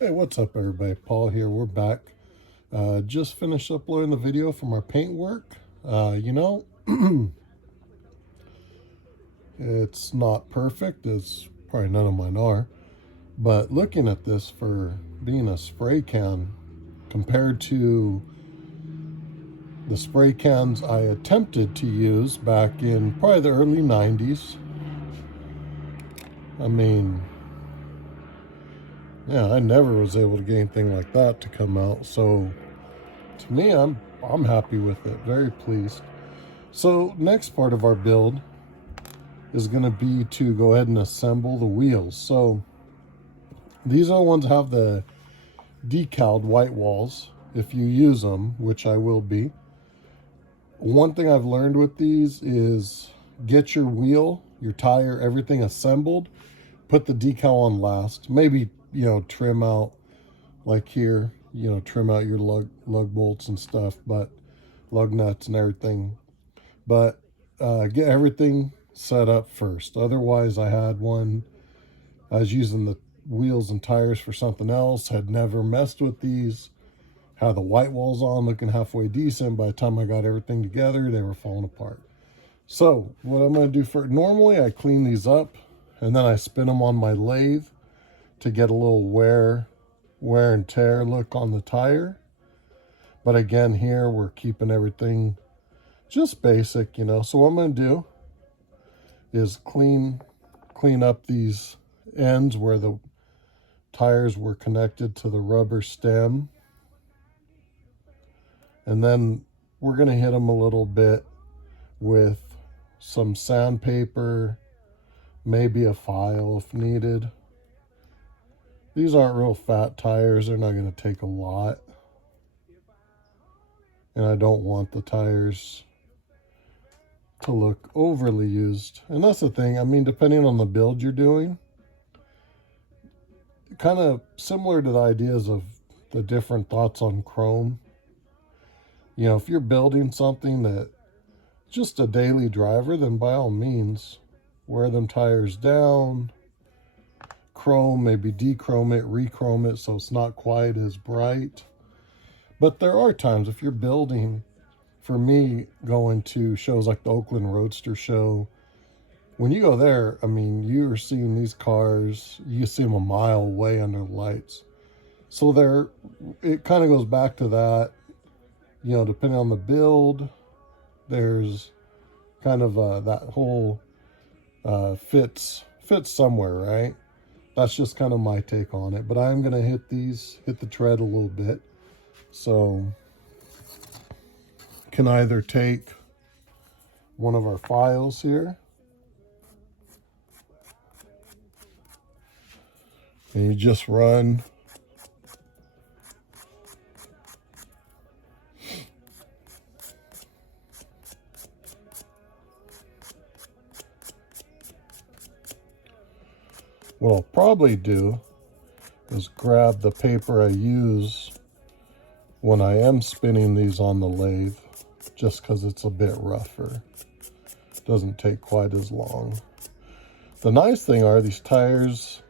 Hey, what's up everybody? Paul here. We're back. Just finished uploading the video from our paint work. It's not perfect, as probably none of mine are, but looking at this for being a spray can compared to the spray cans I attempted to use back in probably the early 90s. I mean, yeah, I never was able to get anything like that to come out. So to me, I'm happy with it, very pleased. So next part of our build is going to be to go ahead and assemble the wheels. So these are the ones that have the decaled white walls if you use them, which I will be. One thing I've learned with these is get your wheel, your tire, everything assembled, put the decal on last. Maybe, trim out like here, trim out your lug bolts and stuff, but lug nuts and everything. But get everything set up first. Otherwise, I was using the wheels and tires for something else, had never messed with these, had the white walls on looking halfway decent. By the time I got everything together, they were falling apart. So what I'm going to do normally I clean these up and then I spin them on my lathe to get a little wear and tear look on the tire. But again, here we're keeping everything just basic, So what I'm going to do is clean up these ends where the tires were connected to the rubber stem. And then we're going to hit them a little bit with some sandpaper, maybe a file if needed. These aren't real fat tires. They're not going to take a lot. And I don't want the tires to look overly used. And that's the thing. I mean, depending on the build you're doing, kind of similar to the ideas of the different thoughts on chrome. If you're building something that just a daily driver, then by all means, wear them tires down, chrome, maybe dechrome it, rechrome it so it's not quite as bright. But there are times if you're building, for me, going to shows like the Oakland Roadster Show, when you go there, I mean, you're seeing these cars, you see them a mile away under the lights. So it kind of goes back to that, depending on the build, there's kind of that whole fits somewhere, right? That's just kind of my take on it. But I'm going to hit the tread a little bit. So can either take one of our files here and you just run what I'll probably do is grab the paper I use when I am spinning these on the lathe, just because it's a bit rougher. Doesn't take quite as long. The nice thing are these tires,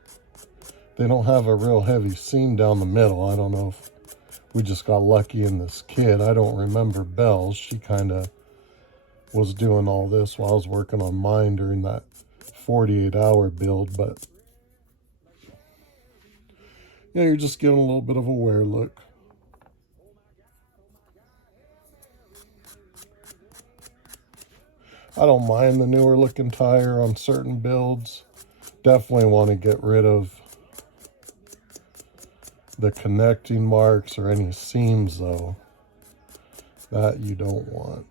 they don't have a real heavy seam down the middle. I don't know if we just got lucky in this kit. I don't remember Belle's. She kind of was doing all this while I was working on mine during that 48-hour build, but you're just getting a little bit of a wear look. I don't mind the newer looking tire on certain builds. Definitely want to get rid of the connecting marks or any seams though. That you don't want.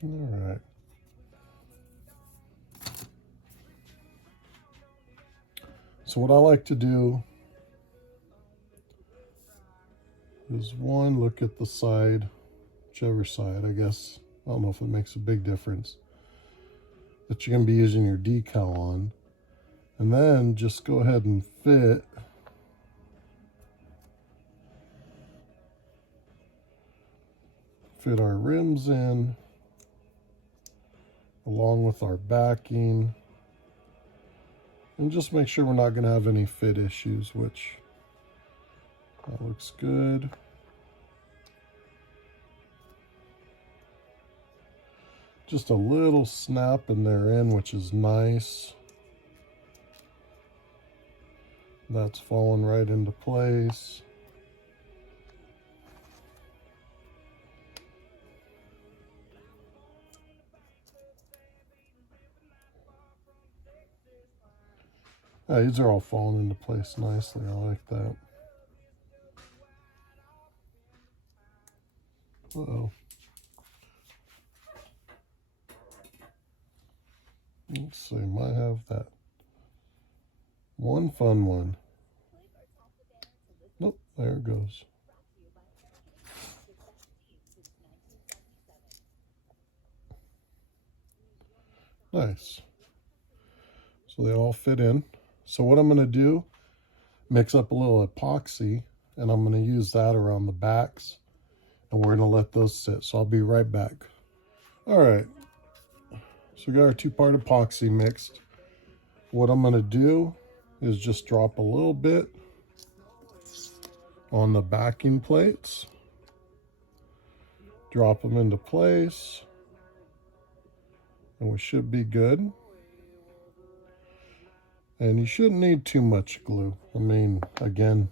All right. So what I like to do is one, look at the side, whichever side, I guess. I don't know if it makes a big difference, that you're going to be using your decal on. And then just go ahead and fit our rims in along with our backing, and just make sure we're not going to have any fit issues, which that looks good. Just a little snap in there in, which is nice. That's falling right into place. Yeah, these are all falling into place nicely. I like that. Uh-oh. Let's see, might have that one fun one. Nope, there it goes. Nice. So they all fit in. So what I'm going to do, mix up a little epoxy, and I'm going to use that around the backs, and we're going to let those sit. So I'll be right back. All right. So we got our two-part epoxy mixed. What I'm going to do is just drop a little bit on the backing plates. Drop them into place. And we should be good. And you shouldn't need too much glue. I mean, again,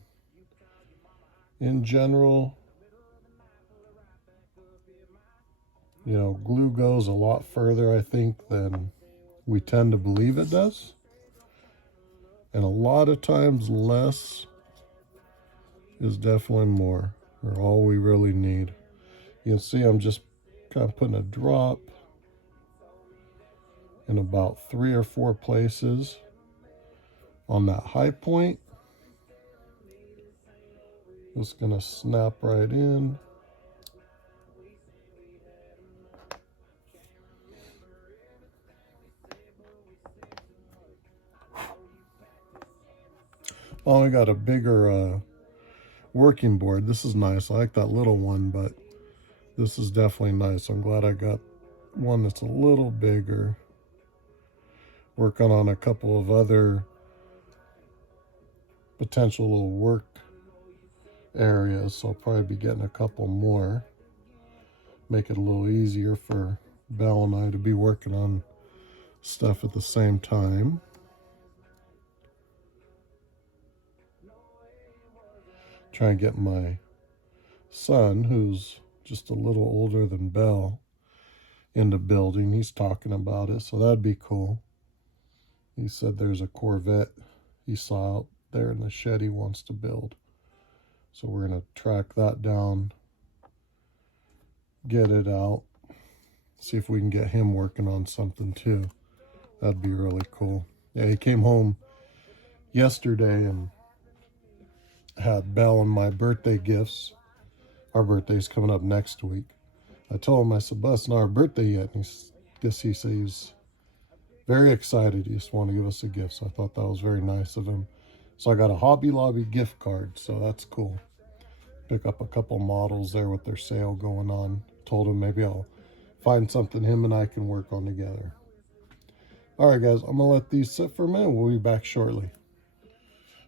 in general, you know, glue goes a lot further, I think, than we tend to believe it does. And a lot of times less is definitely more, or all we really need. You can see I'm just kind of putting a drop in about 3 or 4 places on that high point. Just gonna snap right in. Oh, I got a bigger working board. This is nice. I like that little one, but this is definitely nice. I'm glad I got one that's a little bigger. Working on a couple of other potential little work areas, so I'll probably be getting a couple more. Make it a little easier for Belle and I to be working on stuff at the same time. Try and get my son, who's just a little older than Belle, into building. He's talking about it, so that'd be cool. He said there's a Corvette he saw out there in the shed he wants to build. So we're going to track that down, get it out, see if we can get him working on something too. That'd be really cool. Yeah, he came home yesterday and had Belle and my birthday gifts. Our birthday's coming up next week. I told him, I said, but it's not our birthday yet. And he said he's very excited. He just wanted to give us a gift. So I thought that was very nice of him. So I got a Hobby Lobby gift card, so that's cool. Pick up a couple models there with their sale going on. Told him maybe I'll find something him and I can work on together. All right, guys, I'm going to let these sit for a minute. We'll be back shortly.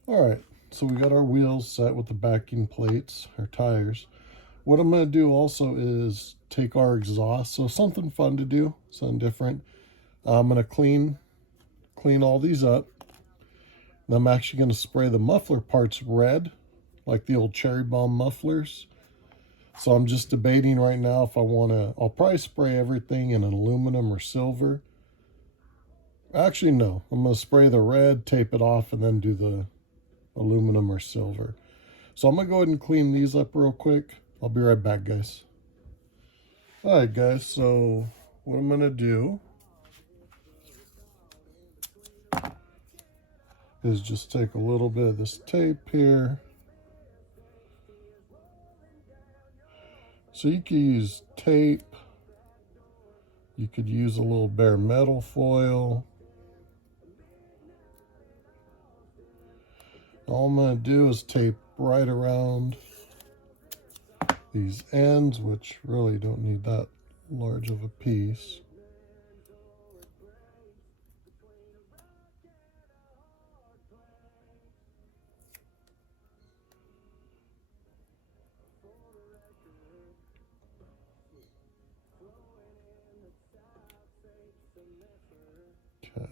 All right, so we got our wheels set with the backing plates, our tires. What I'm going to do also is take our exhaust, so something fun to do, something different. I'm going to clean all these up. And I'm actually going to spray the muffler parts red, like the old cherry bomb mufflers. So I'm just debating right now if I want to, I'll probably spray everything in aluminum or silver. Actually, no, I'm going to spray the red, tape it off, and then do the aluminum or silver. So I'm going to go ahead and clean these up real quick. I'll be right back, guys. All right, guys, so what I'm going to do is just take a little bit of this tape here. So you could use tape. You could use a little bare metal foil. All I'm going to do is tape right around these ends, which really don't need that large of a piece. Okay.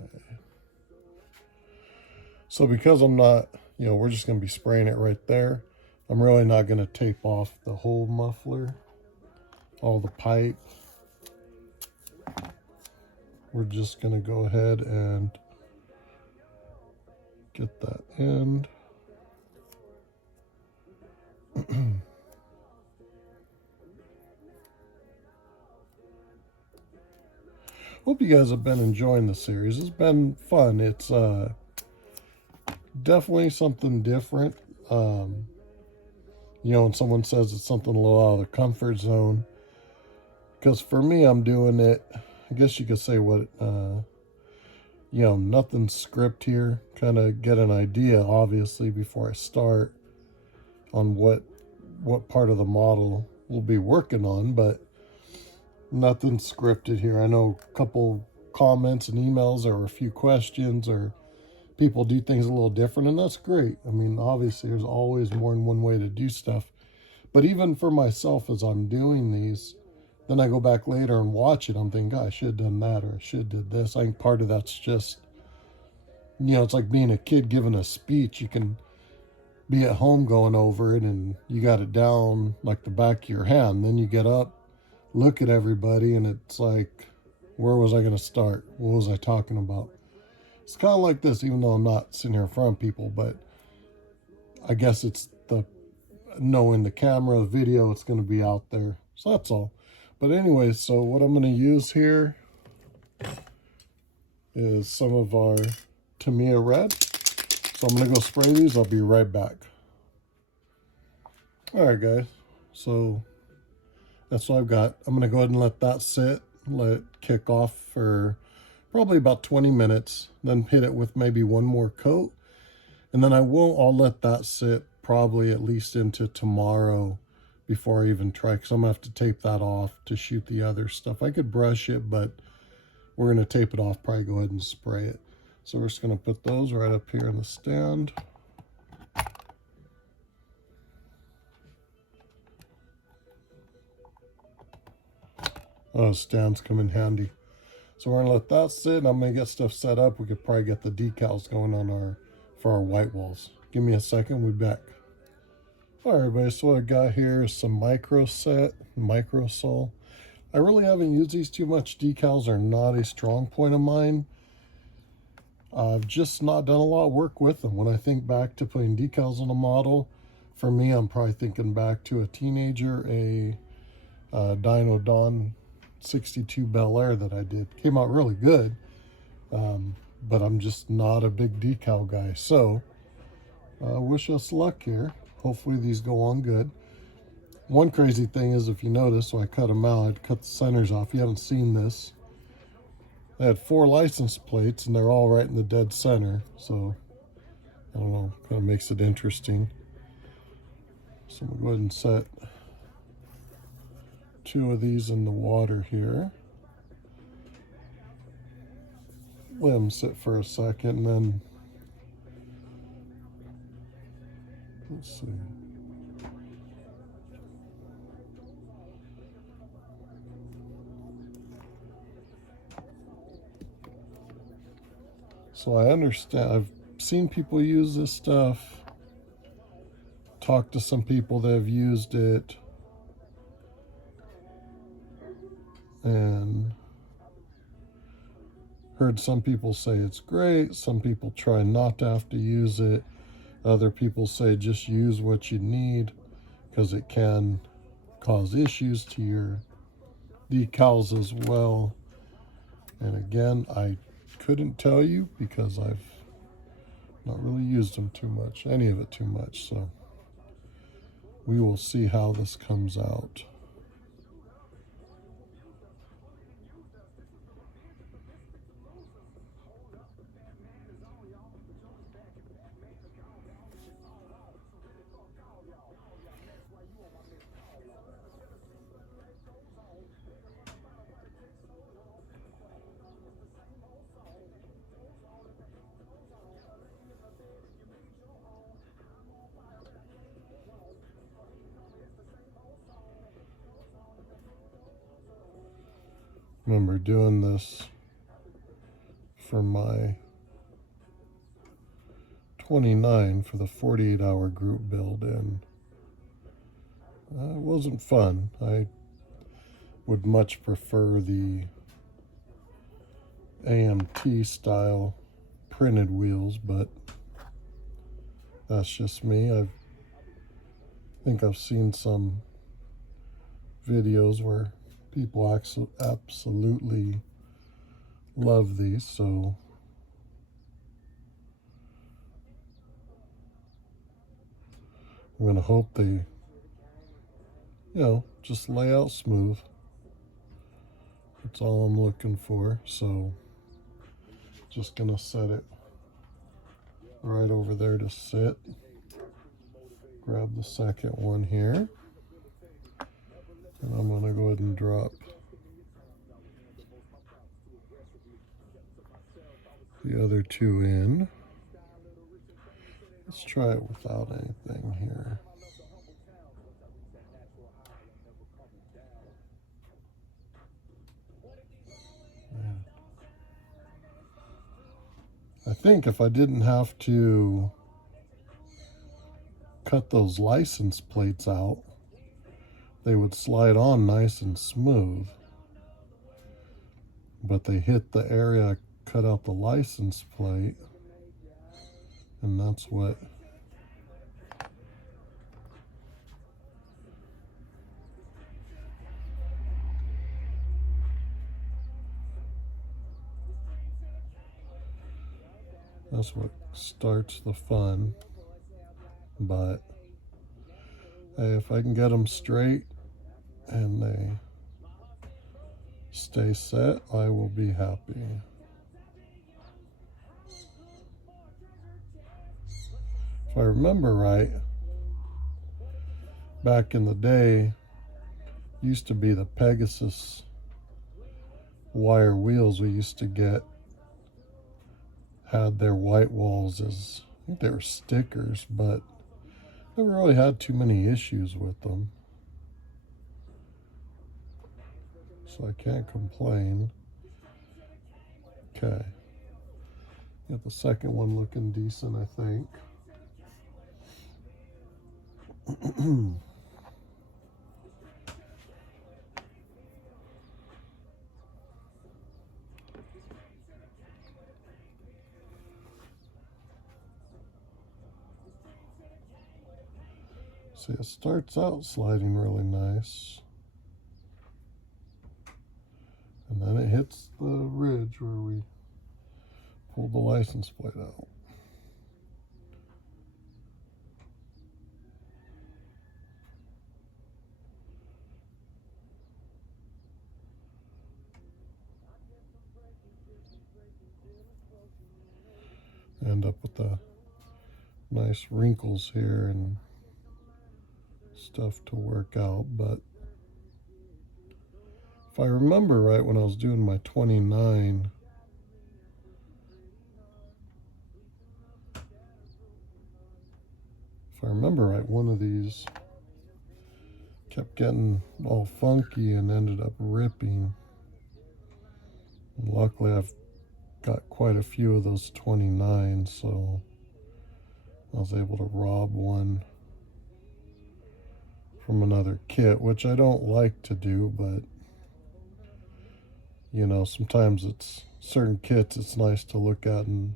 So because I'm not, we're just going to be spraying it right there. I'm really not going to tape off the whole muffler, all the pipe. We're just going to go ahead and get that end. Hope you guys have been enjoying the series. It's been fun. It's definitely something different. When someone says it's something a little out of the comfort zone, because for me, I'm doing it, I guess you could say nothing script here, kind of get an idea, obviously, before I start on what part of the model we'll be working on, but nothing scripted here. I know a couple comments and emails or a few questions, or people do things a little different, and that's great. I mean, obviously there's always more than one way to do stuff, but even for myself, as I'm doing these, then I go back later and watch it, I'm thinking, God, I should have done that, or I should have did this. I think part of that's just, it's like being a kid giving a speech. You can be at home going over it and you got it down like the back of your hand. Then you get up, look at everybody, and it's like, where was I going to start? What was I talking about? It's kind of like this, even though I'm not sitting here in front of people, but I guess it's the knowing the camera, the video, it's going to be out there. So that's all. But anyway, so what I'm going to use here is some of our Tamiya red. So I'm going to go spray these. I'll be right back. All right, guys. So that's what I've got. I'm going to go ahead and let that sit, let it kick off for probably about 20 minutes, then hit it with maybe one more coat. And then I'll let that sit probably at least into tomorrow before I even try, because I'm going to have to tape that off to shoot the other stuff. I could brush it, but we're going to tape it off, probably go ahead and spray it. So we're just going to put those right up here in the stand. Oh, stands come in handy. So we're going to let that sit, and I'm going to get stuff set up. We could probably get the decals going on for our white walls. Give me a second, we'll be back. All right, everybody, so what I got here is some micro sole. I really haven't used these too much. Decals are not a strong point of mine. I've just not done a lot of work with them. When I think back to putting decals on a model, for me, I'm probably thinking back to a teenager, a Dino Don 62 Bel Air that I did. Came out really good, but I'm just not a big decal guy. So wish us luck here. Hopefully these go on good. One crazy thing is, if you notice, so I cut them out, I'd cut the centers off. You haven't seen this. I had 4 license plates, and they're all right in the dead center. So I don't know, kind of makes it interesting. So I'm going to go ahead and set 2 of these in the water here. Let them sit for a second, and then let's see. So I understand, I've seen people use this stuff, talked to some people that have used it, and heard some people say it's great, some people try not to have to use it, other people say just use what you need because it can cause issues to your decals as well. And again, I couldn't tell you because I've not really used them too much, any of it too much, so we will see how this comes out. Remember doing this for my 29 for the 48-hour group build, and it wasn't fun. I would much prefer the AMT style printed wheels, but that's just me. I think I've seen some videos where people absolutely love these, so I'm gonna hope they, just lay out smooth. That's all I'm looking for. So just gonna set it right over there to sit. Grab the second one here, and I'm gonna go ahead and drop the other 2 in. Let's try it without anything here. I think if I didn't have to cut those license plates out, they would slide on nice and smooth. But they hit the area I cut out the license plate, and that's what starts the fun. But hey, if I can get them straight and they stay set, I will be happy. If I remember right, back in the day, used to be the Pegasus wire wheels we used to get had their white walls as, I think they were stickers, but never really had too many issues with them, so I can't complain. Okay, got the second one looking decent, I think. See, it starts out sliding really nice, and then it hits the ridge where we pulled the license plate out. End up with the nice wrinkles here and stuff to work out. But if I remember right, when I was doing my 29, if I remember right, one of these kept getting all funky and ended up ripping. And luckily I've got quite a few of those 29s, so I was able to rob one from another kit, which I don't like to do, but you know, sometimes it's certain kits it's nice to look at and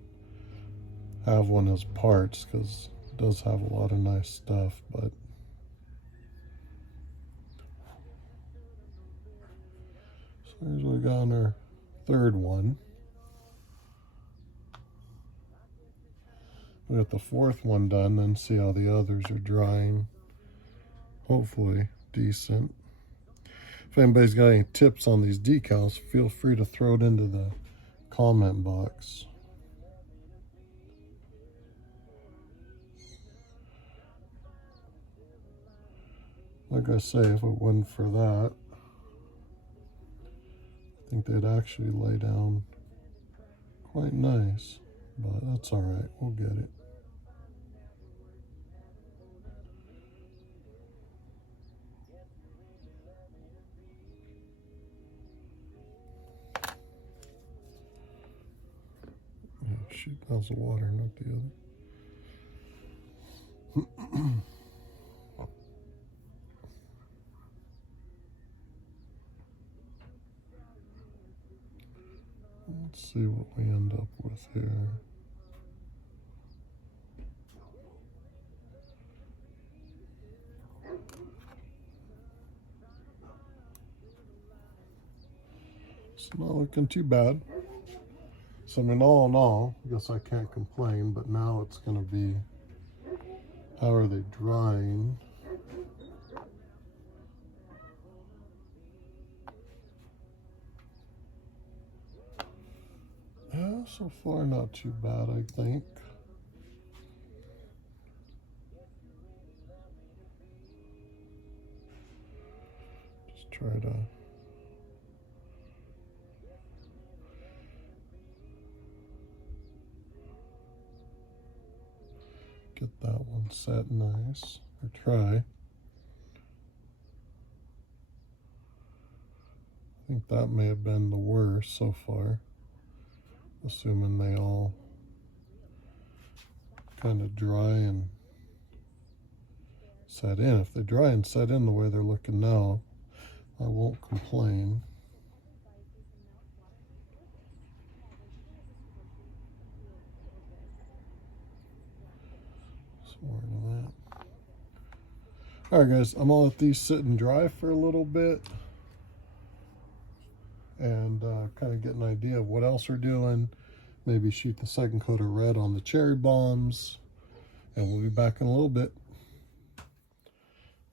have one as parts, because it does have a lot of nice stuff. But so here's what we got on our third one. We got the fourth one done, then see how the others are drying. Hopefully decent. If anybody's got any tips on these decals, feel free to throw it into the comment box. Like I say, if it wasn't for that, I think they'd actually lay down quite nice, but that's all right, we'll get it. Oh, shoot, that was the water, not the other. Let's see what we end up with here. It's not looking too bad. So I mean, all in all, I guess I can't complain, but now it's going to be, how are they drying? Yeah, so far not too bad, I think. Just try to get that one set nice, or try. I think that may have been the worst so far, assuming they all kind of dry and set in. If they dry and set in the way they're looking now, I won't complain. More than that. All right, guys, I'm gonna let these sit and dry for a little bit and kind of get an idea of what else we're doing. Maybe shoot the second coat of red on the cherry bombs, and we'll be back in a little bit.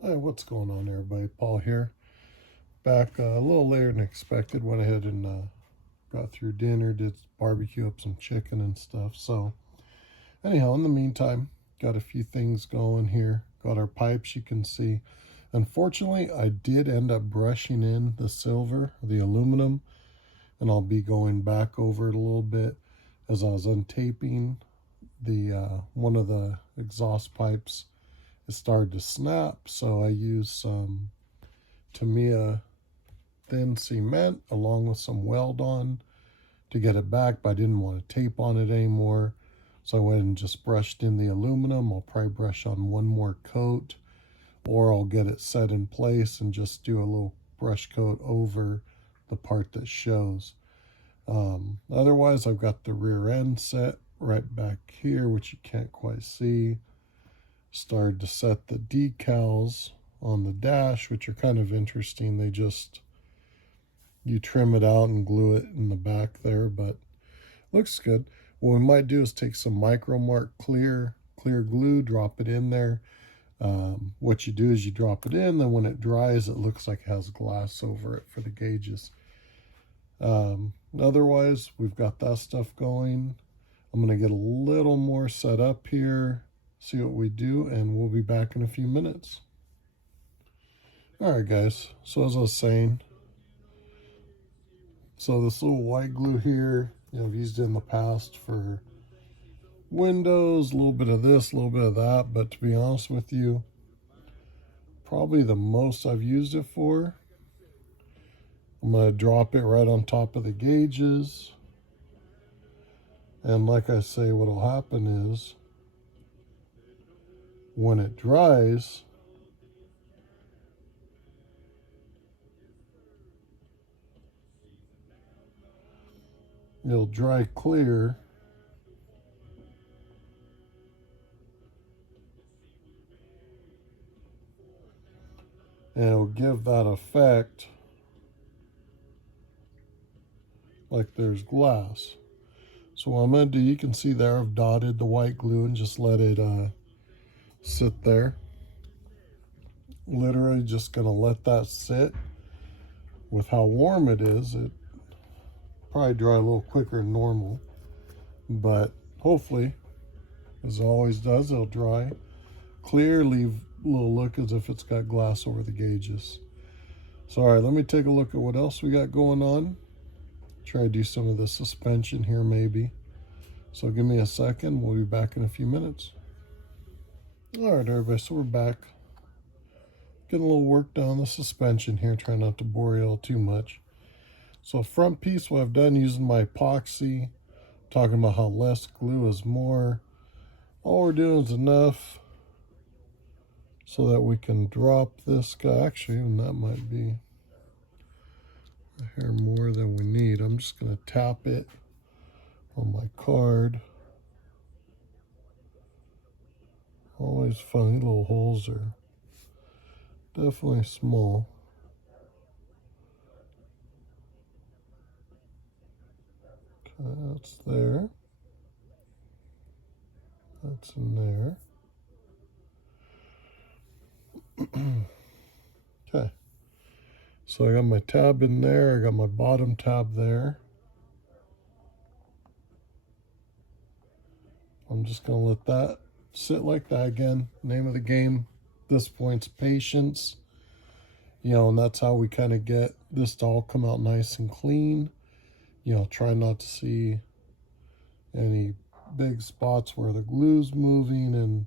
All right, what's going on, everybody? Paul here. Back a little later than expected. Went ahead and got through dinner, did barbecue up some chicken and stuff. So anyhow, in the meantime, got a few things going here. Got our pipes, you can see. Unfortunately, I did end up brushing in the silver, the aluminum, and I'll be going back over it a little bit. As I was untaping the one of the exhaust pipes, it started to snap, so I used some Tamiya thin cement along with some weld on to get it back, but I didn't want to tape on it anymore. So I went and just brushed in the aluminum. I'll probably brush on one more coat, or I'll get it set in place and just do a little brush coat over the part that shows. Otherwise, I've got the rear end set right back here, which you can't quite see. Started to set the decals on the dash, which are kind of interesting. They just, you trim it out and glue it in the back there, but looks good. What we might do is take some Micro Mark clear glue, drop it in there. What you do is you drop it in, then when it dries, it looks like it has glass over it for the gauges. Otherwise, we've got that stuff going. I'm going to get a little more set up here, see what we do, and we'll be back in a few minutes. Alright guys, so as I was saying, so this little white glue here, I've used it in the past for windows, a little bit of this, a little bit of that, but to be honest with you, probably the most I've used it for, I'm going to drop it right on top of the gauges, and like I say, what will happen is when it dries, it'll dry clear, and it'll give that effect like there's glass. So what I'm going to do, you can see there I've dotted the white glue and just let it sit there. Literally just going to let that sit. With how warm it is, it probably dry a little quicker than normal, but hopefully, as it always does, it'll dry clear, leave a little look as if it's got glass over the gauges. So all right, let me take a look at what else we got going on. Try to do some of the suspension here maybe. So give me a second, we'll be back in a few minutes. All right, everybody, so we're back. Getting a little work done on the suspension here, trying not to bore you all too much. So front piece, what I've done using my epoxy, talking about how less glue is more. All we're doing is enough so that we can drop this guy. Actually, even that might be a hair more than we need. I'm just going to tap it on my card. Always funny, little holes are definitely small. Okay, that's there. That's in there. Okay. So I got my tab in there. I got my bottom tab there. I'm just going to let that sit like that again. Name of the game at this point's patience. And that's how we kind of get this to all come out nice and clean. Try not to see any big spots where the glue's moving, and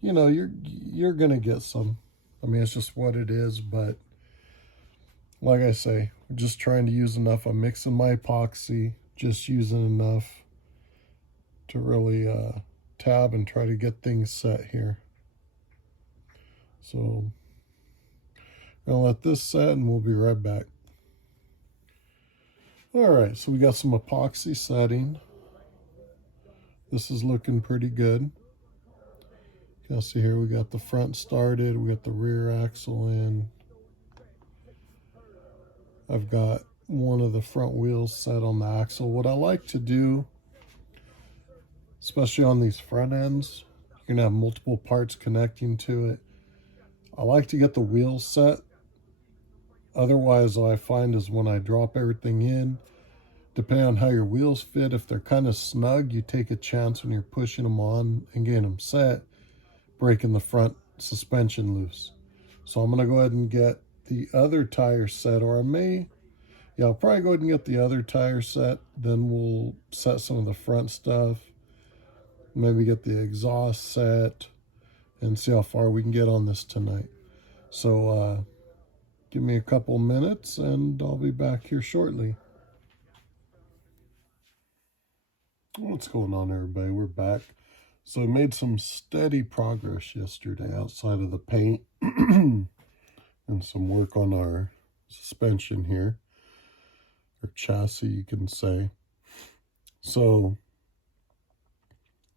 you're gonna get some. I mean, it's just what it is, but like I say, I'm just trying to use enough. I'm mixing my epoxy, just using enough to really tab and try to get things set here. So I'm gonna let this set and we'll be right back. All right, so we got some epoxy setting. This is looking pretty good. You can see here we got the front started, we got the rear axle in. I've got one of the front wheels set on the axle. What I like to do, especially on these front ends, you're gonna have multiple parts connecting to it. I like to get the wheels set. Otherwise, what I find is when I drop everything in, depending on how your wheels fit, if they're kind of snug, you take a chance when you're pushing them on and getting them set, breaking the front suspension loose. So I'm going to go ahead and get the other tire set, or I'll probably go ahead and get the other tire set, then we'll set some of the front stuff, maybe get the exhaust set, and see how far we can get on this tonight. So give me a couple minutes and I'll be back here shortly. What's going on, everybody? We're back. So I made some steady progress yesterday outside of the paint and some work on our suspension here, or chassis, you can say. So,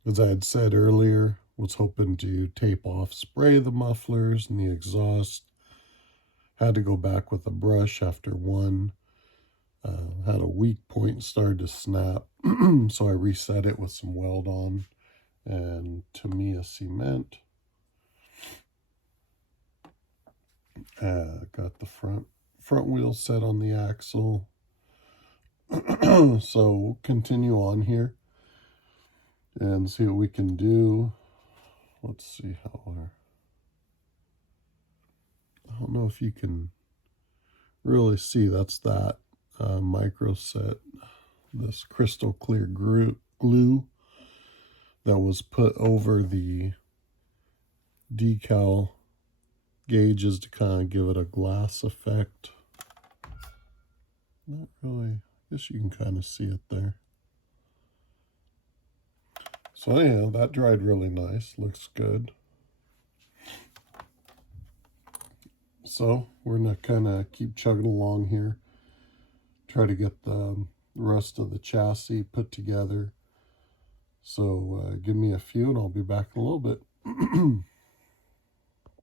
as I had said earlier, was hoping to tape off, spray the mufflers and the exhaust. Had to go back with a brush after one. Had a weak point, started to snap. So I reset it with some weld on and Tamiya cement. Got the front wheel set on the axle. So we'll continue on here and see what we can do. let's see how I don't know if you can really see. That's that micro set, this crystal clear glue that was put over the decal gauges to kind of give it a glass effect. Not really, I guess you can kind of see it there. So anyhow, that dried really nice, looks good. So we're gonna kind of keep chugging along here, try to get the rest of the chassis put together. So give me a few and I'll be back in a little bit.